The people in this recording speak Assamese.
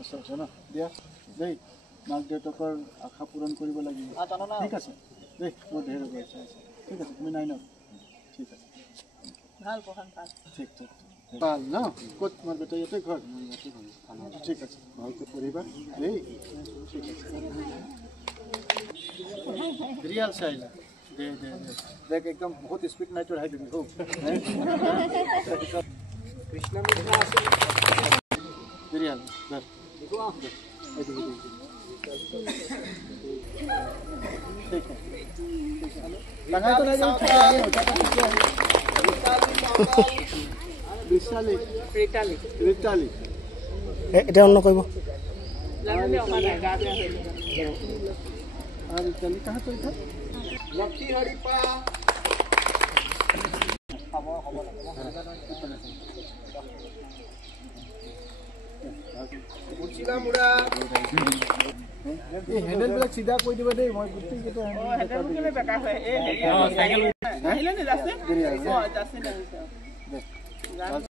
ওচৰতে ন দিয়া দেই মাক দেউতাকৰ আশা পূৰণ কৰিব লাগিব ঠিক আছে দেই মোৰ ঢেৰ ইচ্ছা আছে ঠিক আছে তুমি নাই ন ঠিক আছে ভাল পঢ়ান ভাল ঠিক ঠিক ভাল ন ক'ত তোমাৰ বেটা ইয়াতে ঘৰ ঠিক আছে ভালকৈ পঢ়িবা দেই ঠিক আছে ৰিয়াল চাইলা দে দে দে দেখ একদম বহুত স্পীড নাই চঢ়াই দিবি খুব কৃষ্ণ মিঠা আছে ৰিয়াল ধৰ ठीक है लगा तो नहीं विशाली रिटाली रिटाली এটা অন্য কইব লাগলে অহা নাই গা বেয়া হইল আর रिटाली कहां चल था लकी हरिपा खबर खबर उचिला मुड़ा এই হ্যান্ডেল বিলাক সিধা কই দিবা দেই মই গুটি কেটা হ্যান্ডেল কেলে বেকা হয় এই সাইকেল আহিলে নি যাচ্ছে ও যাচ্ছে না